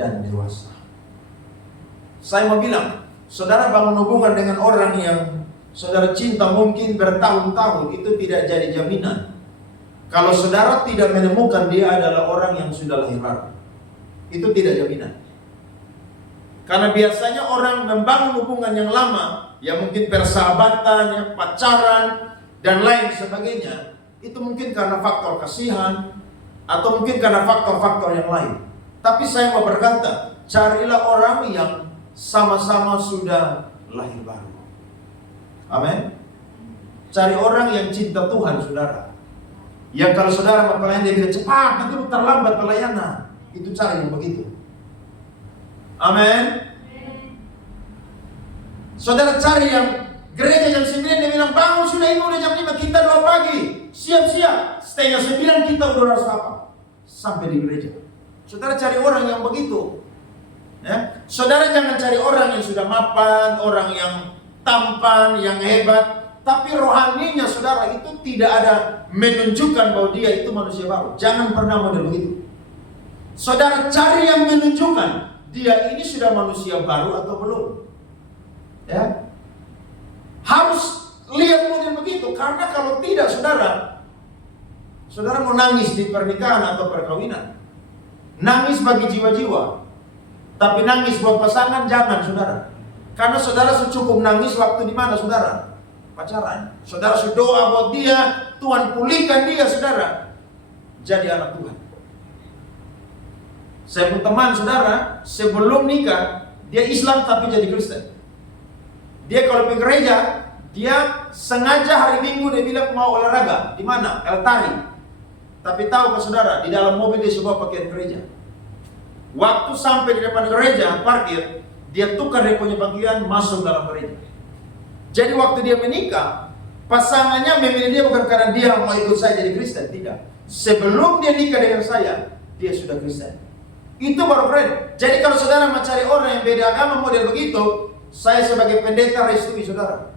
dan dewasa. Saya mau bilang, saudara bangun hubungan dengan orang yang saudara cinta mungkin bertahun-tahun, itu tidak jadi jaminan kalau saudara tidak menemukan dia adalah orang yang sudah lahir baru. Itu tidak jaminan. Karena biasanya orang membangun hubungan yang lama, yang mungkin persahabatan, yang pacaran, dan lain sebagainya, itu mungkin karena faktor kasihan, atau mungkin karena faktor-faktor yang lain. Tapi saya mau berkata, carilah orang yang sama-sama sudah lahir baru. Amin. Cari orang yang cinta Tuhan, saudara. Yang kalau saudara mau pelayan, dia bilang cepat, nanti lu terlambat pelayanan. Itu cari yang begitu. Amin. Saudara cari yang gereja jam 9, dia bilang bangun sudah, ini udah jam 5, kita doa pagi. Siap-siap, setengah 9 kita udah harus apa? Sampai di gereja. Saudara cari orang yang begitu. Ya. Saudara jangan cari orang yang sudah mapan, orang yang tampan, yang hebat, tapi rohaninya saudara itu tidak ada menunjukkan bahwa dia itu manusia baru. Jangan pernah model begitu. Saudara cari yang menunjukkan dia ini sudah manusia baru atau belum. Ya. Harus lihat model begitu, karena kalau tidak saudara mau nangis di pernikahan atau perkawinan. Nangis bagi jiwa-jiwa. Tapi nangis buat pasangan jangan, saudara. Karena saudara cukup nangis waktu di mana, saudara? Pacaran. Saudara doa buat dia, Tuhan pulihkan dia, saudara. Jadi anak Tuhan. Saya punya teman, saudara, sebelum nikah, dia Islam tapi jadi Kristen. Dia kalau pergi gereja, dia sengaja hari Minggu dia bilang mau olahraga. Di mana? Eltari. Tapi tahu ke saudara, di dalam mobil dia semua pakaian gereja. Waktu sampai di depan gereja, parkir, dia tukar dia punya bagian masuk dalam gereja. Jadi waktu dia menikah, pasangannya memilih dia bukan karena dia mau ikut saya jadi Kristen, tidak. Sebelum dia nikah dengan saya, dia sudah Kristen. Itu baru keren. Jadi kalau saudara mencari orang yang beda agama model begitu, saya sebagai pendeta restui saudara.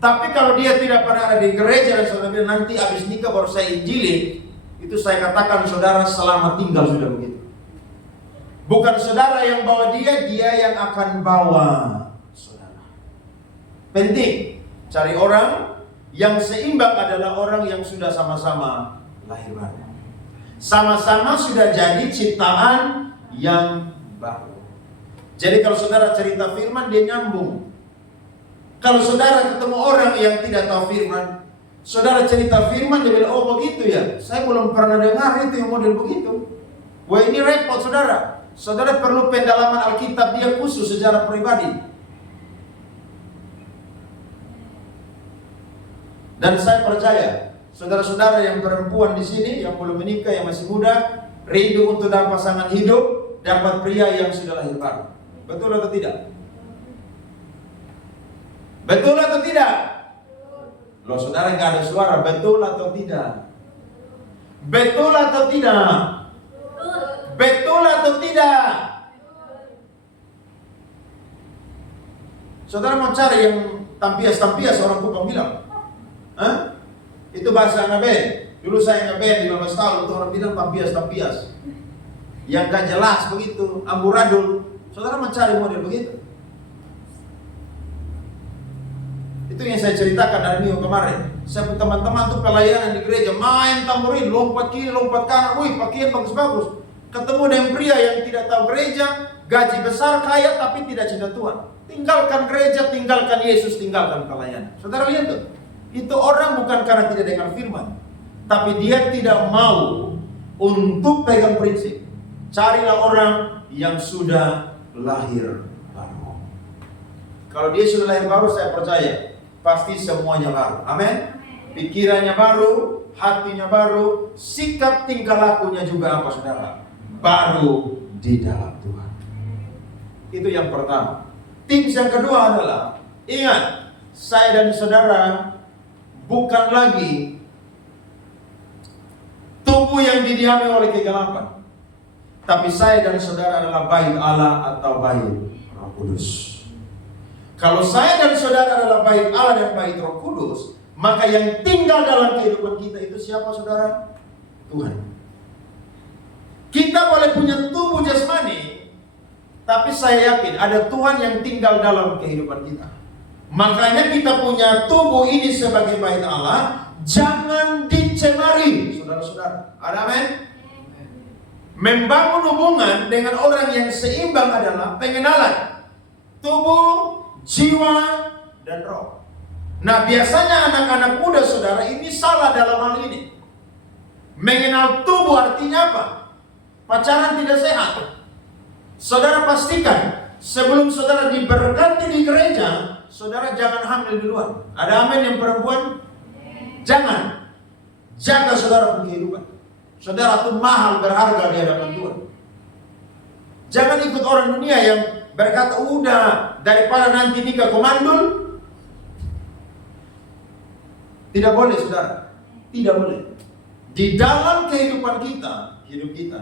Tapi kalau dia tidak pernah ada di gereja dan saudara bilang nanti habis nikah baru saya injili, itu saya katakan saudara selamat tinggal sudah begitu. Bukan saudara yang bawa dia yang akan bawa saudara. Penting, cari orang yang seimbang adalah orang yang sudah sama-sama lahir baru. Sama-sama sudah jadi ciptaan yang baru. Jadi kalau saudara cerita firman, dia nyambung. Kalau saudara ketemu orang yang tidak tahu firman, saudara cerita firman, dia bilang, oh begitu ya, saya belum pernah dengar itu yang model begitu. Wah ini repot saudara. Saudara perlu pendalaman Alkitab dia khusus secara pribadi. Dan saya percaya, saudara-saudara yang perempuan di sini, yang belum menikah, yang masih muda, rindu untuk dapat pasangan hidup, dapat pria yang sudah lahir baru. Betul atau tidak? Betul atau tidak? Loh saudara nggak ada suara, betul atau tidak? Betul atau tidak? Betul atau tidak? Saudara mau cari yang tampias-tampias, orang Kupang bilang. Hah? Itu bahasa ngaben. Dulu saya ngaben 15 tahun, itu orang bilang tampias-tampias. Yang gak jelas begitu, amburadul. Saudara mau cari model begitu. Itu yang saya ceritakan dari minggu kemarin. Saya punya teman-teman tuh pelayanan di gereja, main tamborin, lompat kiri, lompat kanan, wih pakaian bagus-bagus. Ketemu dengan pria yang tidak tahu gereja, gaji besar, kaya, tapi tidak cinta Tuhan. Tinggalkan gereja, tinggalkan Yesus, tinggalkan pelayanan. Saudara lihat tuh, itu orang bukan karena tidak dengar firman, tapi dia tidak mau untuk pegang prinsip. Carilah orang yang sudah lahir baru. Kalau dia sudah lahir baru, saya percaya pasti semuanya baru. Amin. Pikirannya baru, hatinya baru, sikap tingkah lakunya juga apa saudara? Baru di dalam Tuhan. Itu yang pertama. Tips yang kedua adalah, ingat, saya dan saudara bukan lagi tubuh yang didiami oleh kegelapan, tapi saya dan saudara adalah bait Allah atau bait Roh Kudus. Kalau saya dan saudara adalah bait Allah dan bait Roh Kudus, maka yang tinggal dalam kehidupan kita itu siapa saudara? Tuhan. Kita boleh punya tubuh jasmani, tapi saya yakin ada Tuhan yang tinggal dalam kehidupan kita. Makanya kita punya tubuh ini sebagai bait Allah, jangan dicemari, saudara-saudara. Ada amin? Membangun hubungan dengan orang yang seimbang adalah pengenalan tubuh, jiwa, dan roh. Nah, biasanya anak-anak muda saudara ini salah dalam hal ini. Mengenal tubuh artinya apa? Pacaran tidak sehat. Saudara pastikan sebelum saudara diberkati di gereja, saudara jangan hamil duluan. Ada amin yang perempuan? Jangan. Jaga saudara kehidupan. Saudara itu mahal, berharga di hadapan Tuhan. Jangan ikut orang dunia yang berkata, udah daripada nanti nikah komandul. Tidak boleh saudara. Tidak boleh. Di dalam kehidupan kita, hidup kita,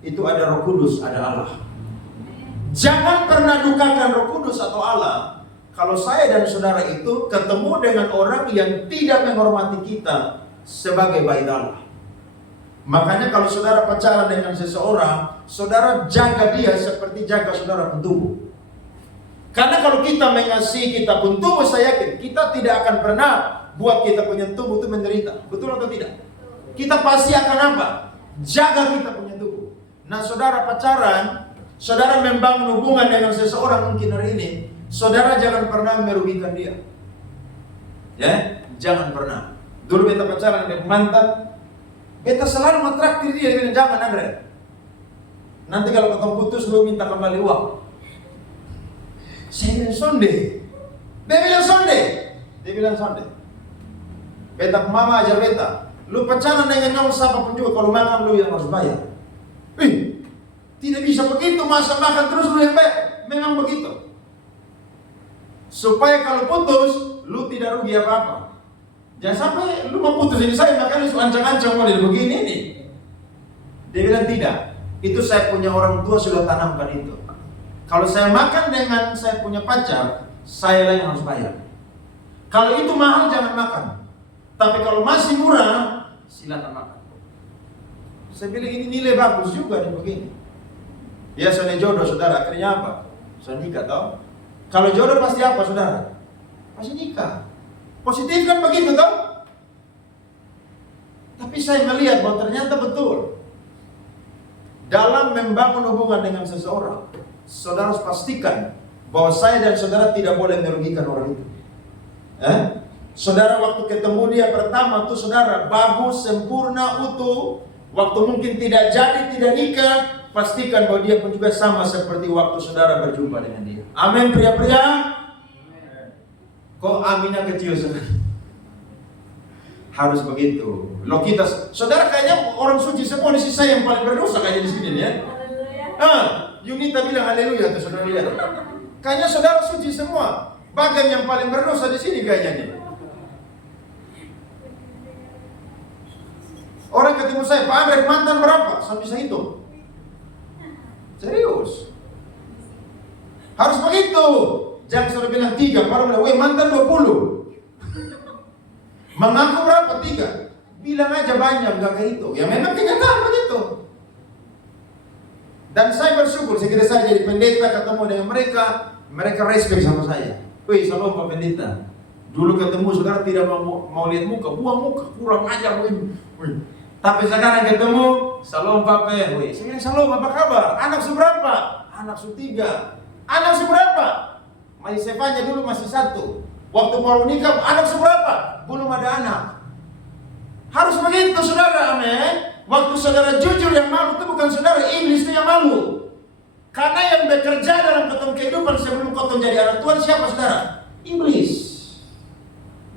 itu ada Roh Kudus, ada Allah. Jangan pernah dukakan Roh Kudus atau Allah kalau saya dan saudara itu ketemu dengan orang yang tidak menghormati kita sebagai bait Allah. Makanya kalau saudara pacaran dengan seseorang, saudara jaga dia seperti jaga saudara pun tubuh. Karena kalau kita mengasihi kita pun tubuh, saya yakin kita tidak akan pernah buat kita punya tubuh itu menderita. Betul atau tidak? Kita pasti akan apa? Jaga kita punya tubuh. Nah, saudara pacaran, saudara membangun hubungan dengan seseorang mungkin hari ini, saudara jangan pernah merugikan dia. Ya, jangan pernah. Dulu beta pacaran dengan mantan, beta selalu mentraktir dia, dia bilang, jangan Andre. Nanti kalau ketemu putus, lu minta kembali uang. Saya bilang sonde. Dia bilang sonde. Dia bilang sonde. Beta mama ajar beta, lu pacaran dengan kamu siapapun juga, kalau makan lu yang harus bayar. Tidak bisa begitu, masa makan terus lu yang bayar. Memang begitu. Supaya kalau putus, lu tidak rugi apa-apa. Jangan sampai lu mau putus ini saya, makanya lu ancang-ancang model begini nih. Dia bilang tidak. Itu saya punya orang tua sudah tanamkan itu. Kalau saya makan dengan saya punya pacar, saya lah yang harus bayar. Kalau itu mahal jangan makan. Tapi kalau masih murah, silakan makan. Saya bilang ini nilai bagus juga nih begini. Biasanya jodoh saudara, akhirnya apa? Saya nikah tau. Kalau jodoh pasti apa saudara? Pasti nikah. Positif kan begitu tau? Tapi saya melihat bahwa ternyata betul. Dalam membangun hubungan dengan seseorang, saudara harus pastikan bahwa saya dan saudara tidak boleh merugikan orang itu. Saudara waktu ketemu dia pertama tuh saudara bagus, sempurna, utuh. Waktu mungkin tidak jadi, tidak nikah, pastikan bahwa dia pun juga sama seperti waktu saudara berjumpa dengan dia. Amin pria-pria. Kok aminnya kecil saudara? Harus begitu. Loh kita, saudara kayaknya orang suci semua di sini, saya yang paling berdosa kayaknya di sini ya. Yunita bilang haleluya tuh saudara lihat. Kayaknya saudara suci semua. Bagian yang paling berdosa di sini kayaknya nih. Orang ketemu saya, Pak Andre mantan berapa? Saya bisa hitung. Serius. Harus begitu. Jangan selalu bilang 3, baru bilang, weh mantan 20. Mengaku berapa? 3. Bilang aja banyak, gak kehitung. Ya memang kenyataan begitu. Dan saya bersyukur, sekitar saya jadi pendeta ketemu dengan mereka respect sama saya. Wih, salam Pak Pendeta. Dulu ketemu saudara tidak mau lihat muka, buang muka, kurang ajar. Wih. Tapi sekarang ketemu, salam Pak Pen. Wih, saya bilang salam, apa kabar? Anak seberapa? Anak tiga. Anak seberapa? Masih Sevanya dulu masih 1. Waktu mau nikah, anak seberapa? Belum ada anak. Harus begitu saudara, amin. Waktu saudara jujur yang malu itu bukan saudara, iblis itu yang malu. Karena yang bekerja dalam ketemu kehidupan sebelum kau jadi anak Tuhan siapa saudara? Iblis.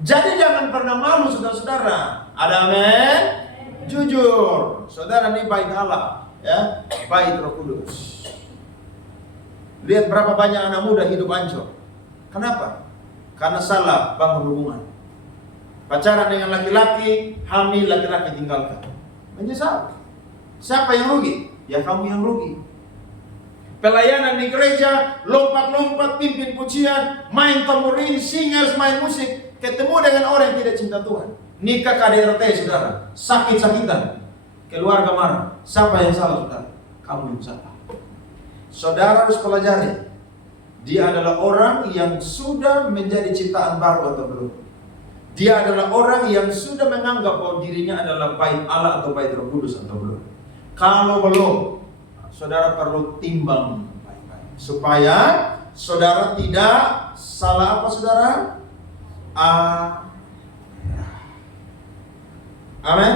Jadi jangan pernah malu saudara-saudara. Ada amin? Jujur. Saudara ini bait Allah, ya, bait Roh Kudus. Lihat berapa banyak anak muda hidup hancur. Kenapa? Karena salah bangun hubungan. Pacaran dengan laki-laki, hamil laki-laki tinggalkan. Menyesal. Siapa yang rugi? Ya kamu yang rugi. Pelayanan di gereja, lompat-lompat, pimpin pujian, main tamborin, singers, main musik, ketemu dengan orang yang tidak cinta Tuhan. Nikah KDRT saudara, sakit-sakitan, keluarga marah. Siapa yang salah saudara? Kamu yang salah. saudara harus pelajari. Dia adalah orang yang sudah menjadi ciptaan baru atau belum. Dia adalah orang yang sudah menganggap bahwa dirinya adalah bait Allah atau bait Roh Kudus atau belum. Kalau belum, saudara perlu timbang baik-baik supaya saudara tidak salah apa saudara? Amin.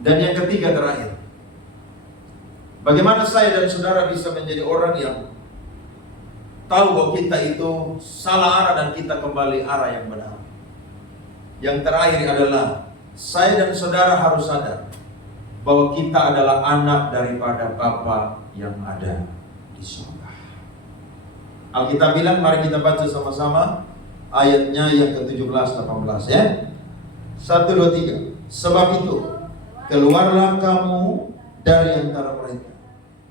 Dan yang ketiga terakhir, bagaimana saya dan saudara bisa menjadi orang yang tahu bahwa kita itu salah arah dan kita kembali arah yang benar. Yang terakhir adalah saya dan saudara harus sadar bahwa kita adalah anak daripada Bapa yang ada di surga. Alkitab bilang, mari kita baca sama-sama ayatnya yang ke-17-18 ya. 1, 2, 3. Sebab itu keluarlah kamu dari antara mereka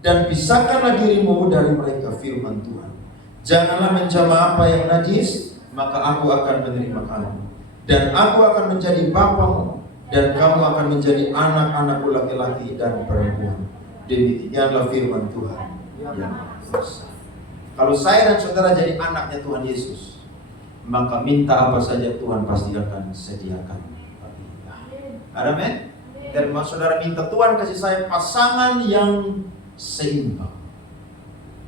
dan pisahkanlah dirimu dari mereka, firman Tuhan. Janganlah menjamah apa yang najis, maka aku akan menerima kamu. Dan aku akan menjadi bapamu, dan kamu akan menjadi anak-anakku laki-laki dan perempuan. Demikianlah firman Tuhan yang kuasa. Kalau saya dan saudara jadi anaknya Tuhan Yesus, maka minta apa saja Tuhan pasti akan sediakan. Amin. Dan saudara minta Tuhan kasih saya pasangan yang seimbang.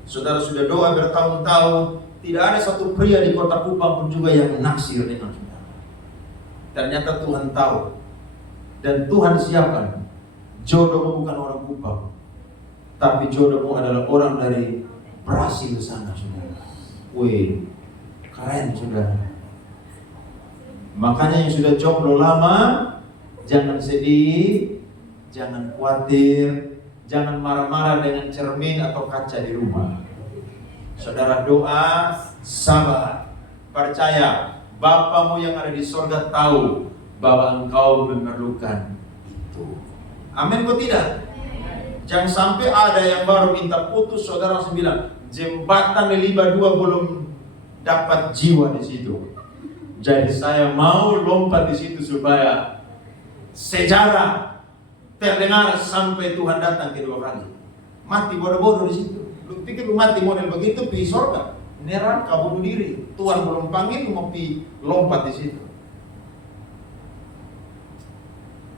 Saudara sudah doa bertahun-tahun, tidak ada satu pria di kota Kupang pun juga yang naksir dengan saudara. Ternyata Tuhan tahu dan Tuhan siapkan. Jodohmu bukan orang Kupang, tapi jodohmu adalah orang dari Brasil sana, saudara. Wih, keren saudara. Makanya yang sudah jomblo lama, jangan sedih, jangan khawatir, jangan marah-marah dengan cermin atau kaca di rumah. Saudara doa, sabar, percaya, Bapamu yang ada di sorga tahu bahwa engkau memerlukan itu. Amin kok tidak? Jangan sampai ada yang baru minta putus, saudara langsung bilang, jembatan Leliba 2 belum dapat jiwa di situ. Jadi saya mau lompat di situ supaya sejarah terdengar sampai Tuhan datang kedua kali. Mati bodoh-bodoh di situ. Lu pikir lu mati model begitu pergi surga? Neraka bunuh diri. Tuhan belum panggil lu mau pergi lompat di situ.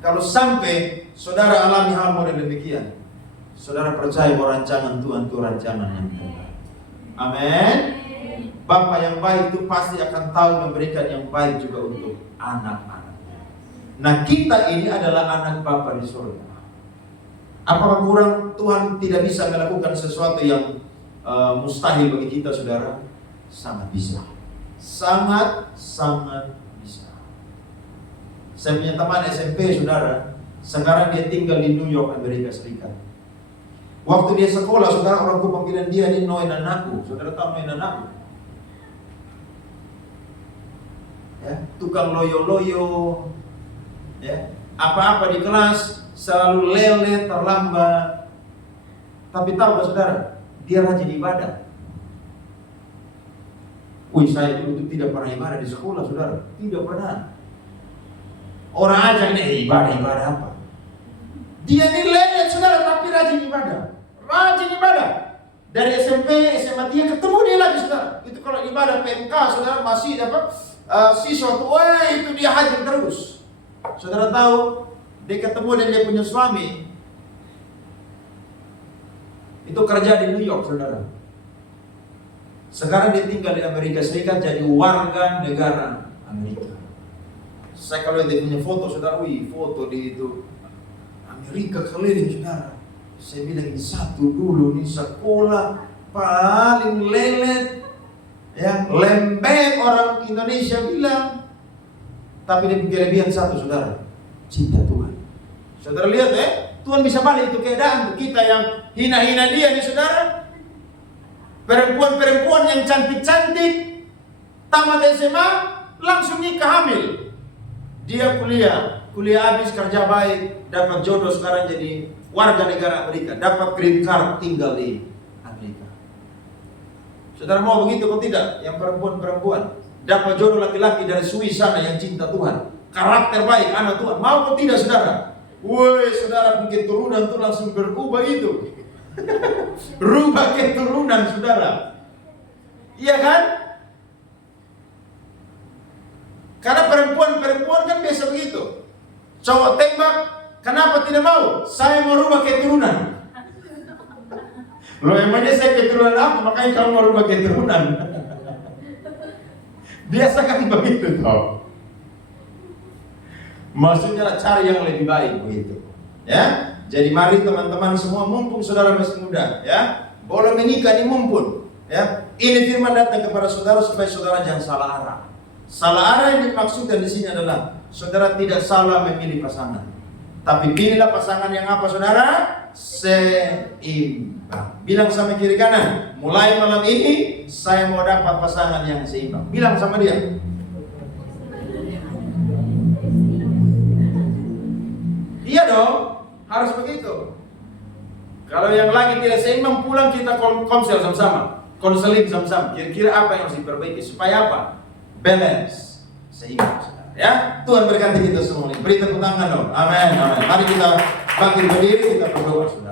Kalau sampai saudara alami hal model demikian, saudara percaya bahwa rancangan Tuhan itu rancangan yang terbaik. Amin. Bapa yang baik itu pasti akan tahu memberikan yang baik juga untuk anak-anaknya. Nah, kita ini adalah anak Bapa di surga. Apakah kurang Tuhan tidak bisa melakukan sesuatu yang mustahil bagi kita, saudara? Sangat bisa. Sangat bisa. Saya punya teman SMP, saudara. Sekarang dia tinggal di New York, Amerika Serikat. Waktu dia sekolah, saudara, orang Kupang bilang dia ini noinan aku. Saudara tahu noinan aku? Ya, tukang loyo-loyo. Ya, apa-apa di kelas selalu lele, terlambat. Tapi tahu gak saudara, dia rajin ibadah. Wih, saya dulu tidak pernah ibadah di sekolah, saudara. Tidak pernah. Orang aja nih ibadah apa? Dia ini lele, saudara, tapi rajin ibadah. Rajin ibadah. Dari SMP, SMA dia ketemu dia lagi, saudara. Itu kalau ibadah PMK, saudara, masih dapat siswa tuh, wah itu dia hadir terus. Saudara tahu, dia ketemu dan dia punya suami. Itu kerja di New York, saudara. Sekarang dia tinggal di Amerika Serikat, jadi warga negara Amerika. Saya kalau dia punya foto, saudara, wih, foto di itu Amerika keliling, saudara. Saya bilang ini satu dulu nih sekolah paling lelet, ya lembek orang Indonesia bilang. Tapi dia kelebihan satu, saudara, cinta Tuhan. Saudara lihat ya, Tuhan bisa balik itu keadaan kita yang hina-hina dia nih, saudara. Perempuan-perempuan yang cantik-cantik, tamat SMA, langsung nikah hamil. Dia kuliah habis, kerja baik, dapat jodoh, sekarang jadi warga negara Amerika, dapat green card, tinggal di Amerika. Saudara mau begitu kok tidak? Yang perempuan-perempuan dapat jodoh laki-laki dari Swiss sana yang cinta Tuhan, karakter baik, anak Tuhan. Mau kok tidak, saudara? Woi, saudara, mungkin turunan tuh langsung berubah itu. Rubah keturunan, saudara. Iya kan? Karena perempuan kan biasa begitu. Cowok tembak, kenapa tidak mau? Saya mau rubah keturunan. Loh, emangnya saya keturunan apa? Makanya kamu mau rubah keturunan. Biasa kan begitu toh. Maksudnya cari yang lebih baik begitu. Ya. Jadi mari teman-teman semua, mumpung saudara masih muda, ya, boleh menikah ini mumpun, ya. Ini firman datang kepada saudara supaya saudara jangan salah arah. Salah arah yang dimaksudkan di sini adalah saudara tidak salah memilih pasangan, tapi pilihlah pasangan yang apa, saudara? Seimbang. Bilang sama kiri kanan, mulai malam ini saya mau dapat pasangan yang seimbang. Bilang sama dia. Iya dong. Harus begitu. Kalau yang lagi tidak seimbang, pulang kita konsel sama-sama, konseling sama-sama. Kira-kira apa yang harus diperbaiki supaya apa? Balance, seimbang. Ya, Tuhan berkati kita semua. Beri tepuk tangan dong. Amin. Amin. Mari kita bangkit berdiri, kita berdoa.